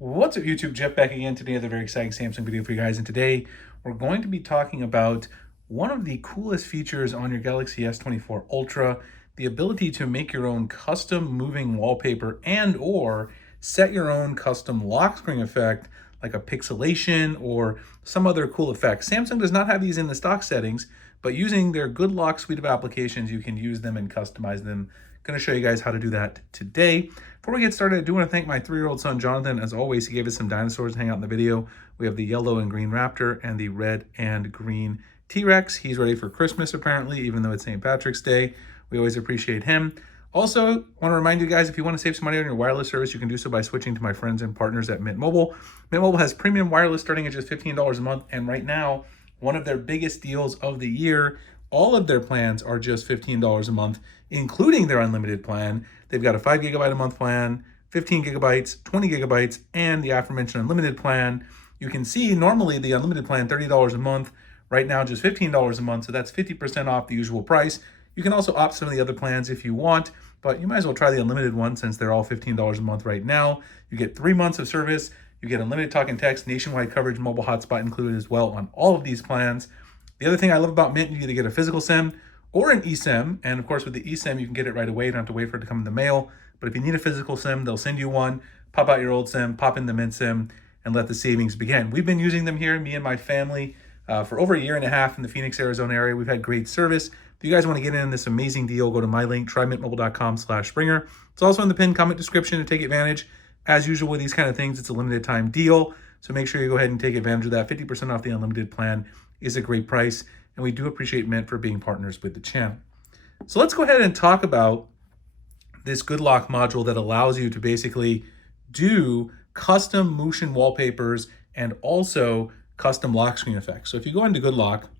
What's up YouTube, Jeff back again today with a very exciting Samsung video for you guys, and today we're going to be talking about one of the coolest features on your Galaxy S24 Ultra, the ability to make your own custom moving wallpaper and or set your own custom lock screen effect like a pixelation or some other cool effect. Samsung does not have these in the stock settings, but using their Good Lock suite of applications, you can use them and customize them. Going to show you guys how to do that today. Before we get started, I do want to thank my 3-year-old son, Jonathan. As always, he gave us some dinosaurs to hang out in the video. We have the yellow and green raptor and the red and green T-Rex. He's ready for Christmas, apparently, even though it's St. Patrick's Day. We always appreciate him. Also, I want to remind you guys, if you want to save some money on your wireless service, you can do so by switching to my friends and partners at MintMobile. MintMobile has premium wireless starting at just $15 a month, and right now, one of their biggest deals of the year, all of their plans are just $15 a month, including their unlimited plan. They've got a 5 gigabyte a month plan, 15 gigabytes, 20 gigabytes, and the aforementioned unlimited plan. You can see normally the unlimited plan, $30 a month, right now just $15 a month, so that's 50% off the usual price. You can also opt some of the other plans if you want, but you might as well try the unlimited one since they're all $15 a month right now. You get 3 months of service, you get unlimited talk and text, nationwide coverage, mobile hotspot included as well on all of these plans. The other thing I love about Mint, you either get a physical SIM or an eSIM, and of course with the eSIM you can get it right away, you don't have to wait for it to come in the mail. But if you need a physical SIM, they'll send you one, pop out your old SIM, pop in the Mint SIM, and let the savings begin. We've been using them here, me and my family, for over a year and a half in the Phoenix, Arizona area. We've had great service. If you guys want to get in this amazing deal, go to my link, trymintmobile.com/Springer. It's also in the pinned comment description to take advantage. As usual with these kind of things, it's a limited time deal, so make sure you go ahead and take advantage of that. 50% off the unlimited plan is a great price, and we do appreciate Mint for being partners with the channel. So let's go ahead and talk about this Good Lock module that allows you to basically do custom motion wallpapers and also custom lock screen effects. So if you go into Good Lock,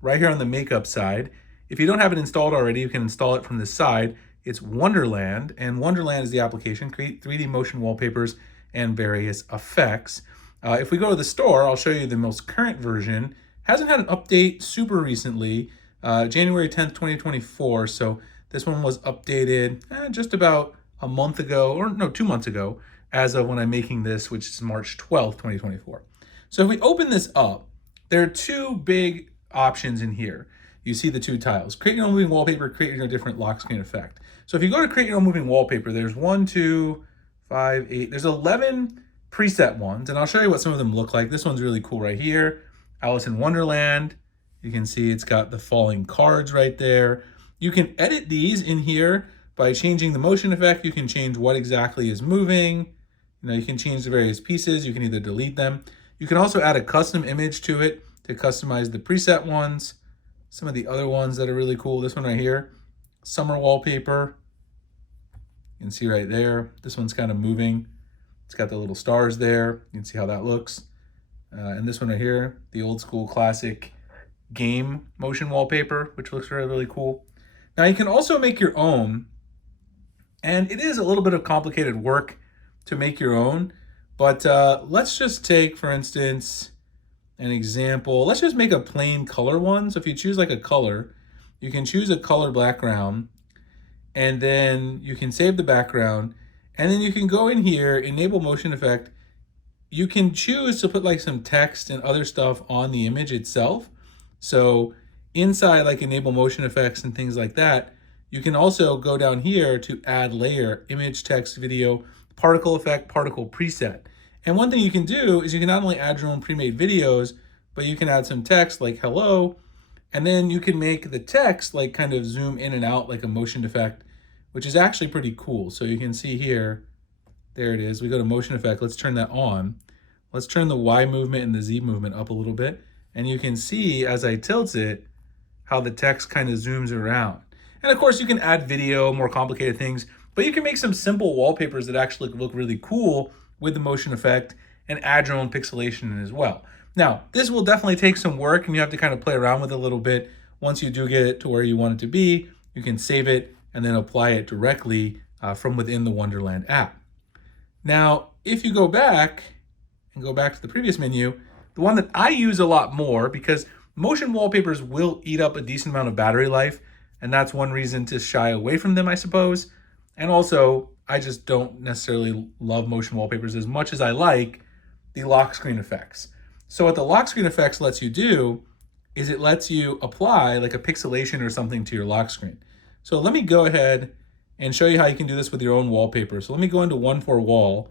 right here on the makeup side, if you don't have it installed already, you can install it from this side. It's Wonderland, and Wonderland is the application. Create 3D motion wallpapers and various effects. If we go to the store, I'll show you the most current version. Hasn't had an update super recently, January 10th, 2024. So this one was updated just about a month ago, or no, 2 months ago, as of when I'm making this, which is March 12th, 2024. So if we open this up, there are two big options in here. You see the two tiles. Create your own moving wallpaper, create your own different lock screen effect. So if you go to create your own moving wallpaper, there's 1, 2, 5, 8, there's 11 preset ones, and I'll show you what some of them look like. This one's really cool right here. Alice in Wonderland. You can see it's got the falling cards right there. You can edit these in here by changing the motion effect. You can change what exactly is moving. You can change the various pieces. You can either delete them. You can also add a custom image to it to customize the preset ones. Some of the other ones that are really cool. This one right here, summer wallpaper. You can see right there. This one's kind of moving. It's got the little stars there. You can see how that looks. And this one right here, the old school classic game motion wallpaper, which looks really, really cool. Now you can also make your own, and it is a little bit of complicated work to make your own, but let's just take, for instance, an example. Let's just make a plain color one. So if you choose like a color, you can choose a color background, and then you can save the background, and then you can go in here, enable motion effect. You can choose to put like some text and other stuff on the image itself. So inside like enable motion effects and things like that, you can also go down here to add layer, image, text, video, particle effect, particle preset. And one thing you can do is you can not only add your own pre-made videos, but you can add some text like hello, and then you can make the text like kind of zoom in and out like a motion effect, which is actually pretty cool. So you can see here, there it is. We go to motion effect. Let's turn that on. Let's turn the Y movement and the Z movement up a little bit. And you can see as I tilt it, how the text kind of zooms around. And of course you can add video, more complicated things, but you can make some simple wallpapers that actually look really cool with the motion effect and add your own pixelation in as well. Now, this will definitely take some work and you have to kind of play around with it a little bit. Once you do get it to where you want it to be, you can save it and then apply it directly from within the Wonderland app. Now, if you go back and go back to the previous menu, the one that I use a lot more, because motion wallpapers will eat up a decent amount of battery life, and that's one reason to shy away from them, I suppose. And also, I just don't necessarily love motion wallpapers as much as I like the lock screen effects. So what the lock screen effects lets you do is it lets you apply like a pixelation or something to your lock screen. So let me go ahead and show you how you can do this with your own wallpaper. So let me go into One4Wall.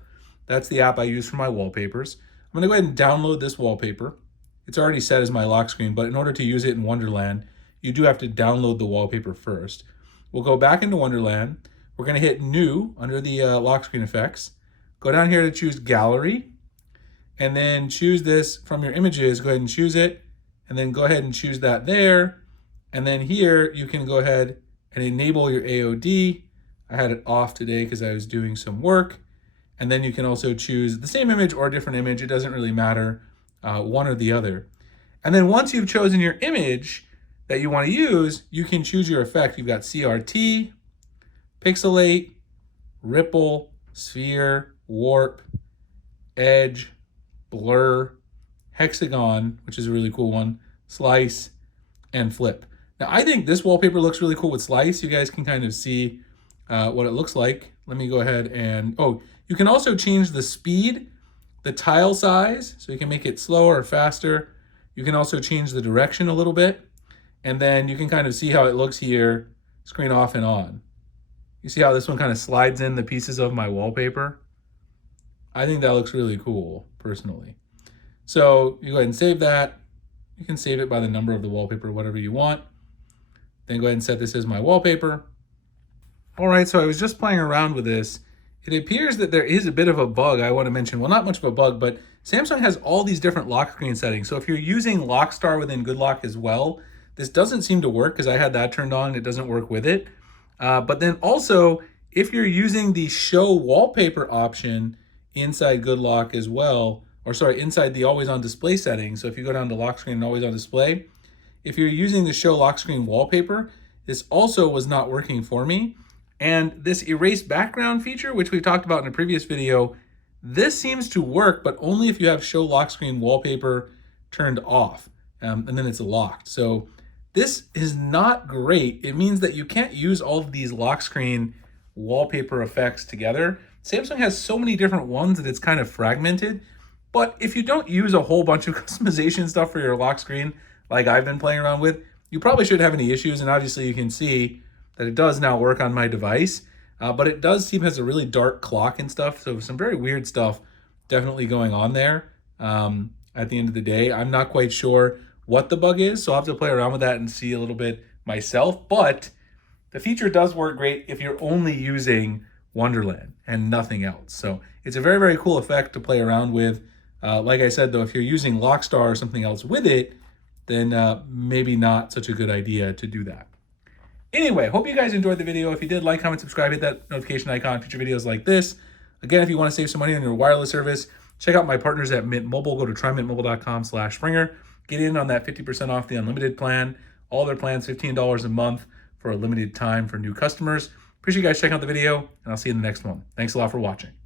That's the app I use for my wallpapers. I'm gonna go ahead and download this wallpaper. It's already set as my lock screen, but in order to use it in Wonderland, you do have to download the wallpaper first. We'll go back into Wonderland. We're gonna hit New under the lock screen effects. Go down here to choose Gallery, and then choose this from your images. Go ahead and choose it, and then go ahead and choose that there. And then here, you can go ahead and enable your AOD. I had it off today because I was doing some work. And then you can also choose the same image or a different image. It doesn't really matter, one or the other. And then once you've chosen your image that you want to use, you can choose your effect. You've got CRT, Pixelate, Ripple, Sphere, Warp, Edge, Blur, Hexagon, which is a really cool one, Slice, and Flip. Now, I think this wallpaper looks really cool with Slice. You guys can kind of see what it looks like. Let me go ahead and, oh, you can also change the speed, the tile size, so you can make it slower or faster. You can also change the direction a little bit. And then you can kind of see how it looks here, screen off and on. You see how this one kind of slides in the pieces of my wallpaper? I think that looks really cool, personally. So you go ahead and save that. You can save it by the number of the wallpaper, whatever you want. Then go ahead and set this as my wallpaper. All right, so I was just playing around with this. It appears that there is a bit of a bug I want to mention. Well, not much of a bug, but Samsung has all these different lock screen settings. So if you're using Lockstar within GoodLock as well, this doesn't seem to work because I had that turned on and it doesn't work with it. But then also, if you're using the show wallpaper option inside GoodLock as well, or sorry, inside the always on display settings. So if you go down to lock screen and always on display, if you're using the show lock screen wallpaper, this also was not working for me. And this erase background feature, which we've talked about in a previous video, this seems to work, but only if you have show lock screen wallpaper turned off, and then it's locked. So this is not great. It means that you can't use all of these lock screen wallpaper effects together. Samsung has so many different ones that it's kind of fragmented. But if you don't use a whole bunch of customization stuff for your lock screen, like I've been playing around with, you probably shouldn't have any issues. And obviously you can see that it does now work on my device, but it does seem has a really dark clock and stuff. So some very weird stuff definitely going on there. At the end of the day, I'm not quite sure what the bug is, so I'll have to play around with that and see a little bit myself. But the feature does work great if you're only using Wonderland and nothing else. So it's a very, very cool effect to play around with. Like I said, though, if you're using Lockstar or something else with it, then maybe not such a good idea to do that. Anyway, hope you guys enjoyed the video. If you did, like, comment, subscribe, hit that notification icon, future videos like this. Again, if you want to save some money on your wireless service, check out my partners at Mint Mobile. Go to trymintmobile.com/Springer. Get in on that 50% off the unlimited plan. All their plans, $15 a month for a limited time for new customers. Appreciate you guys checking out the video, and I'll see you in the next one. Thanks a lot for watching.